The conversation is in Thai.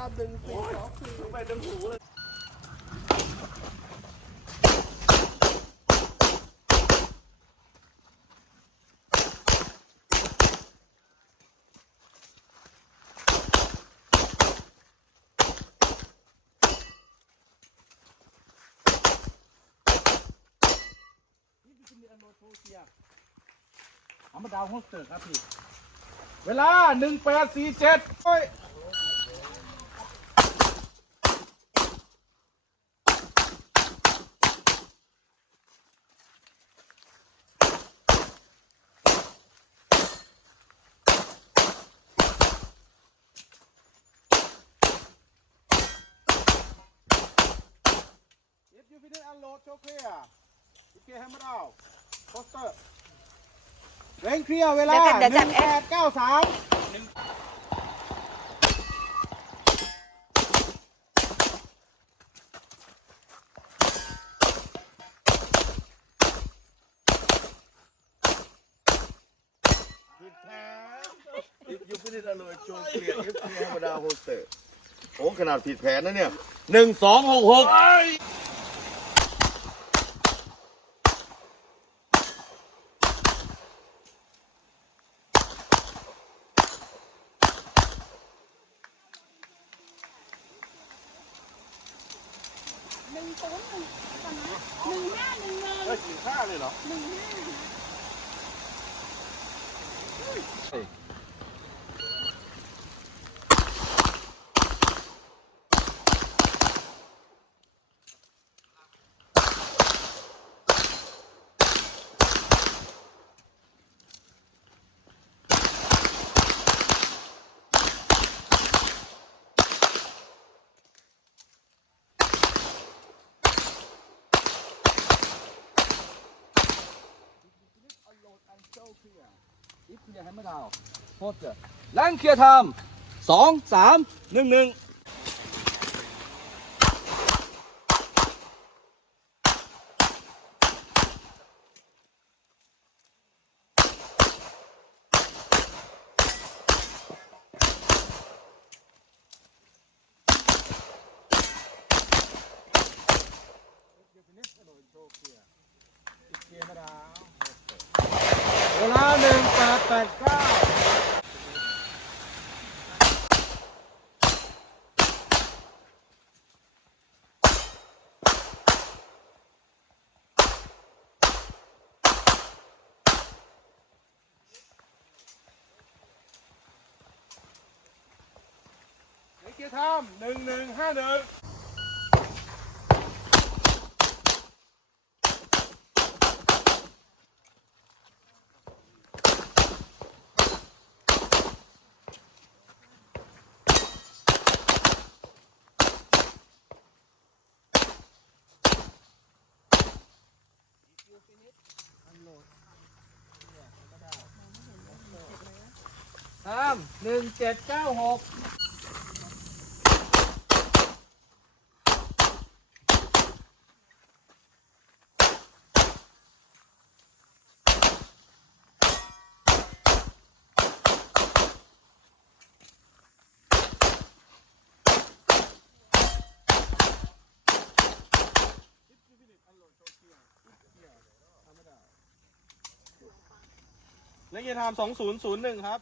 าพดึงสี่สองสี่ไปดึงหูเลยเอามาดาวโฮสเตอร์ครับพี่ เวลาหนึ่งแปดสี่เจ็ดโอ้ย If you finish unload, show clear. You can hammer down. Poster. เร่งเคลียร์เวลาเดี๋ยวกันเดี๋ยวหจันึ่บงเอแปฟดเก้าสามผิดแผนยูฟินิชอร่อยโชว์เกลียดเอฟซีธรรมดาโฮสเตอร์โอ้ขนาดผิดแผนนะเนี่ยหนึ่งสองหกหก หนึ่งศูนย์หนึ่งก่อนนะหนึ่งห้าหนึ่งหนึ่งเฮ้ยกินข้าวเลยเหรอหนึ่งห้า อีฟเคลียร์ให้ไม่ดาวโฮสเตอร์แรงเคลียร์ไทม์สองสามหนึ่งหนึ่งเว ลาหนึ่งแปดแปดเก้าเกียร์ทำหนึ่งหนึ่งห้าหนึ่ง ทำหนึ่งเจ็ดเก้าหกและเกียร์ไทม์สองศูนย์ศูนย์หนึ่งครับ